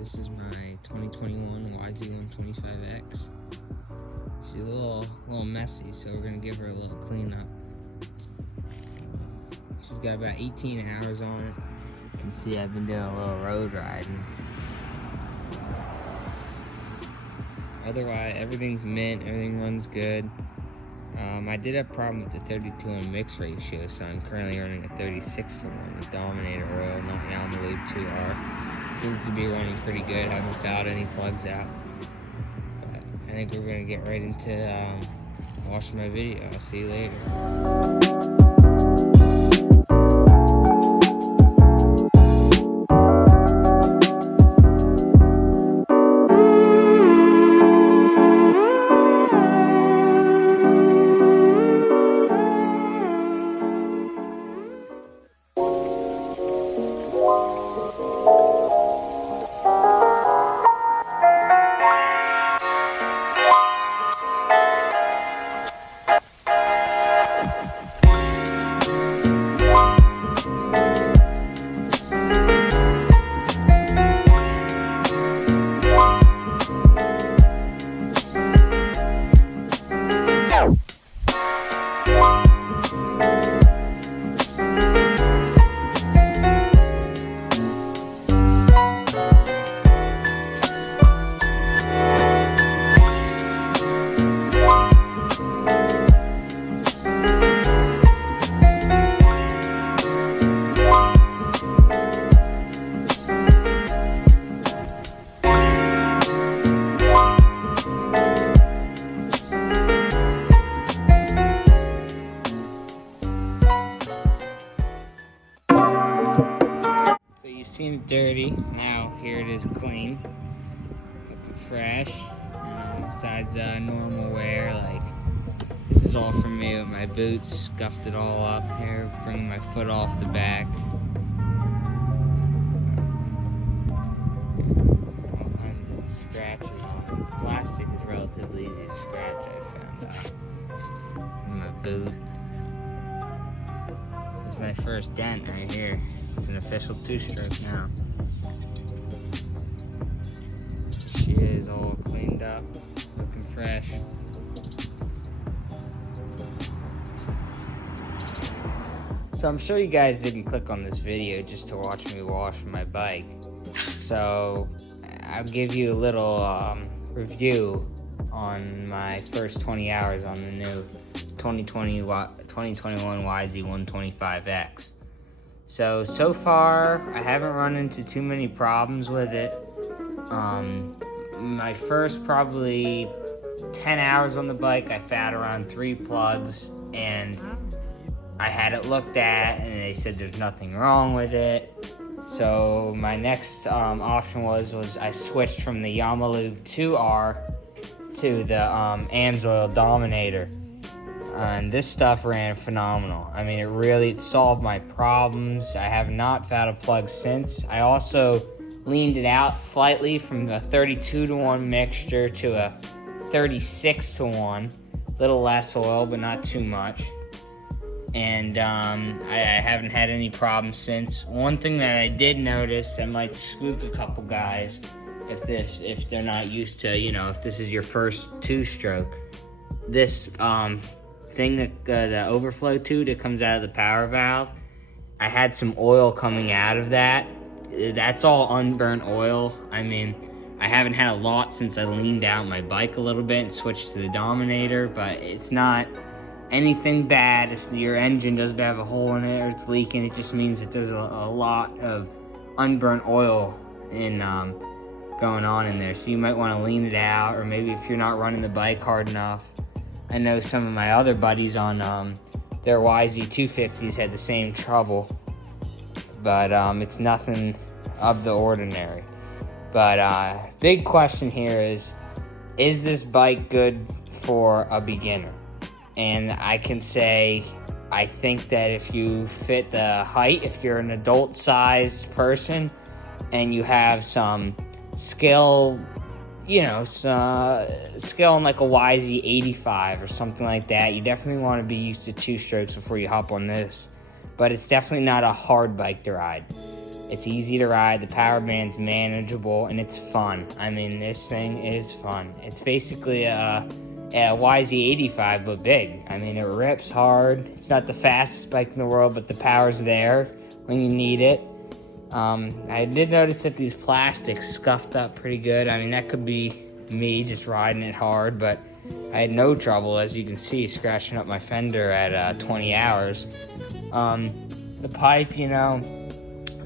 This is my 2021 Yz125x. She's a little messy, so we're gonna give her a little cleanup. She's got about 18 hours on it. You can see I've been doing a little road riding. Otherwise, everything's mint, everything runs good. I did have a problem with the 32:1 mix ratio, so I'm currently running a 36:1 with Dominator oil, not Yamahas 2R. Seems to be running pretty good. Haven't fouled any plugs out. But I think we're gonna get right into watching my video. I'll see you later. Seen it dirty, now here it is clean, looking fresh. Besides normal wear, like this is all from me with my boots, scuffed it all up here, bringing my foot off the back. All kinds of scratches on it. The plastic is relatively easy to scratch, I found out. And my boot. This is my first dent right here. It's an official two-stroke now. She is all cleaned up, looking fresh. So I'm sure you guys didn't click on this video just to watch me wash my bike. So I'll give you a little review on my first 20 hours on the new 2021 Yz125x. So far, I haven't run into too many problems with it. My first probably 10 hours on the bike, I found around 3 plugs, and I had it looked at, and they said there's nothing wrong with it. So my next option was I switched from the Yamahas 2R to the AMSOIL Dominator. And this stuff ran phenomenal. I mean, it solved my problems. I have not found a plug since. I also leaned it out slightly from a 32:1 mixture to a 36:1. A little less oil, but not too much. And I haven't had any problems since. One thing that I did notice that might spook a couple guys if they're not used to, if this is your first two-stroke. This thing that the overflow tube that comes out of the power valve, I had some oil coming out of that. That's all unburnt oil. I mean, I haven't had a lot since I leaned out my bike a little bit and switched to the Dominator, but it's not anything bad. Your engine doesn't have a hole in it or it's leaking. It just means that there's a lot of unburnt oil going on in there. So you might want to lean it out, or maybe if you're not running the bike hard enough. I know some of my other buddies on their Yz250s had the same trouble, but it's nothing of the ordinary. But big question here is this bike good for a beginner? And I can say, I think that if you fit the height, if you're an adult-sized person and you have some skill, skill on like a Yz85 or something like that, you definitely want to be used to two strokes before you hop on this. But it's definitely not a hard bike to ride. It's easy to ride, the power band's manageable, and it's fun. I mean, this thing is fun. It's basically a Yz125, but big. I mean, it rips hard. It's not the fastest bike in the world, but the power's there when you need it. I did notice that these plastics scuffed up pretty good. I mean, that could be me just riding it hard, but I had no trouble, as you can see, scratching up my fender at 20 hours. The pipe, you know,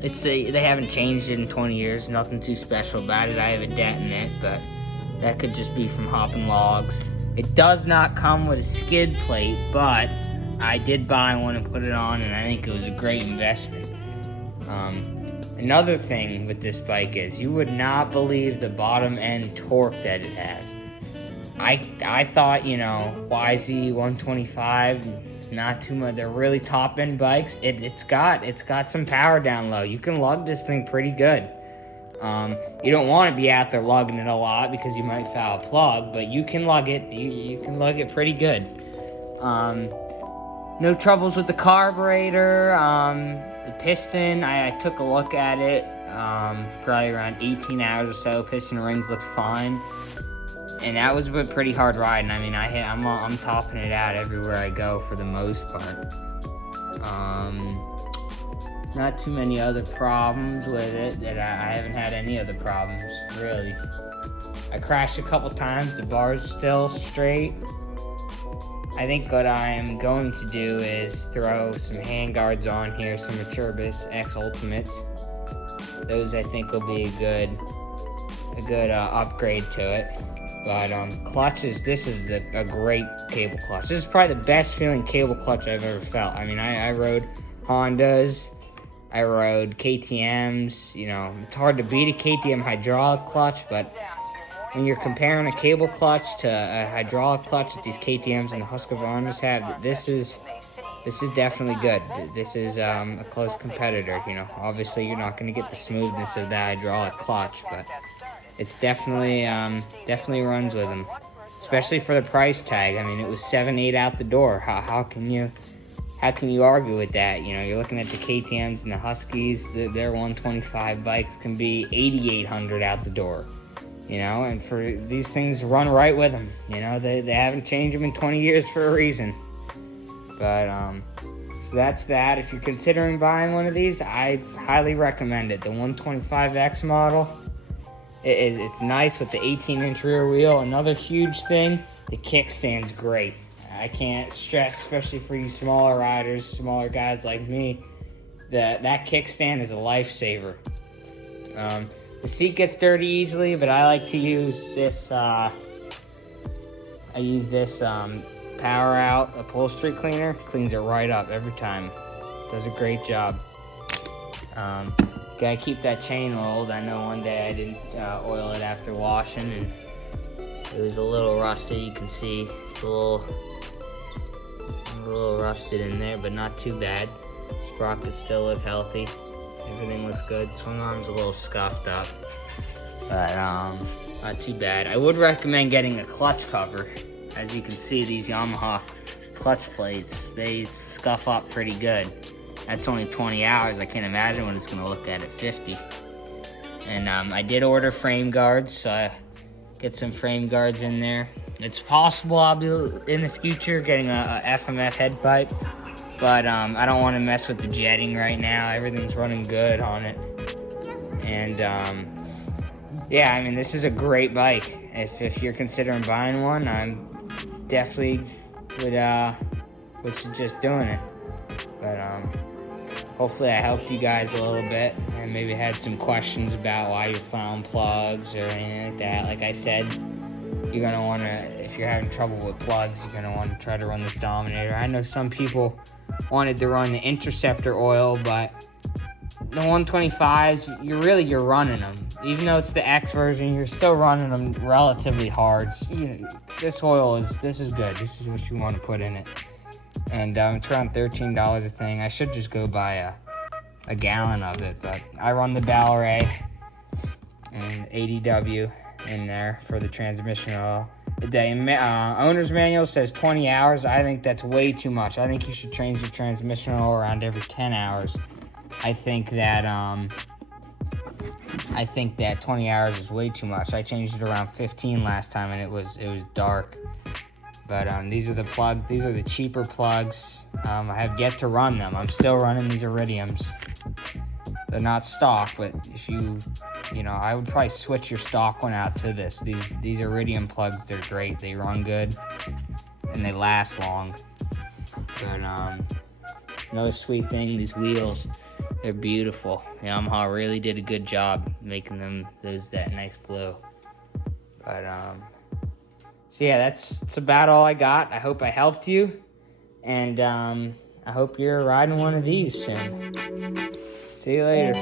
they haven't changed it in 20 years. Nothing too special about it. I have a dent in it, but that could just be from hopping logs. It does not come with a skid plate, but I did buy one and put it on, and I think it was a great investment. Another thing with this bike is you would not believe the bottom end torque that it has. I thought, you know, Yz125, not too much. They're really top end bikes. It's got some power down low. You can lug this thing pretty good. You don't want to be out there lugging it a lot because you might foul a plug, but you can lug it. You can lug it pretty good. No troubles with the carburetor. The piston, I took a look at it. Probably around 18 hours or so. Piston rings looked fine. And that was a pretty hard riding. I mean, I'm topping it out everywhere I go for the most part. Not too many other problems with it. That I haven't had any other problems, really. I crashed a couple times. The bar's still straight. I think what I am going to do is throw some handguards on here, some Yz125 X Ultimates. Those I think will be a good upgrade to it. But clutches, this is a great cable clutch. This is probably the best feeling cable clutch I've ever felt. I mean, I rode Hondas, I rode KTMs. You know, it's hard to beat a KTM hydraulic clutch, but when you're comparing a cable clutch to a hydraulic clutch that these KTMs and the Husqvarnas have, this is definitely good. This is a close competitor. You know, obviously you're not going to get the smoothness of the hydraulic clutch, but it's definitely runs with them, especially for the price tag. I mean, it was $7,800 out the door. How can you argue with that? You know, you're looking at the KTMs and the Huskies. Their 125 bikes can be $8,800 out the door. You know, and for these things run right with them. You know, they haven't changed them in 20 years for a reason. But so that's that. If you're considering buying one of these, I highly recommend it. The 125X model. It's nice with the 18-inch rear wheel. Another huge thing, the kickstand's great. I can't stress, especially for you smaller riders, smaller guys like me, that kickstand is a lifesaver. The seat gets dirty easily, but I like to use this. I use this Power Out upholstery cleaner. Cleans it right up every time. Does a great job. Gotta keep that chain oiled. I know one day I didn't oil it after washing, and it was a little rusted. You can see it's a little rusted in there, but not too bad. Sprockets still look healthy. Everything looks good. Swing arm's a little scuffed up, but not too bad. I would recommend getting a clutch cover. As you can see, these Yamaha clutch plates, they scuff up pretty good. That's only 20 hours. I can't imagine what it's going to look at 50. And I did order frame guards, so I get some frame guards in there. It's possible I'll be in the future getting a FMF head pipe, but I don't want to mess with the jetting right now. Everything's running good on it. And yeah, I mean, this is a great bike. If you're considering buying one, I'm definitely would suggest doing it. But hopefully I helped you guys a little bit and maybe had some questions about why you found plugs or anything like that. Like I said, you're gonna want to, if you're having trouble with plugs, you're gonna want to try to run this Dominator. I know some people wanted to run the Interceptor oil, but the 125s, you're running them. Even though it's the X version, you're still running them relatively hard. This oil is good. This is what you want to put in it. And it's around $13 a thing. I should just go buy a gallon of it, but I run the Balray and ADW in there for the transmission oil. The owner's manual says 20 hours. I think that's way too much. I think you should change the transmission oil around every 10 hours. I think that I think that 20 hours is way too much. I changed it around 15 last time, and it was dark. But these are the plugs. These are the cheaper plugs. I have yet to run them. I'm still running these iridiums. They're not stock, but if you know, I would probably switch your stock one out to this. These iridium plugs, they're great. They run good, and they last long. But another sweet thing, these wheels, they're beautiful. Yamaha really did a good job making them that nice blue. But so yeah, that's about all I got. I hope I helped you, and I hope you're riding one of these soon. See you later.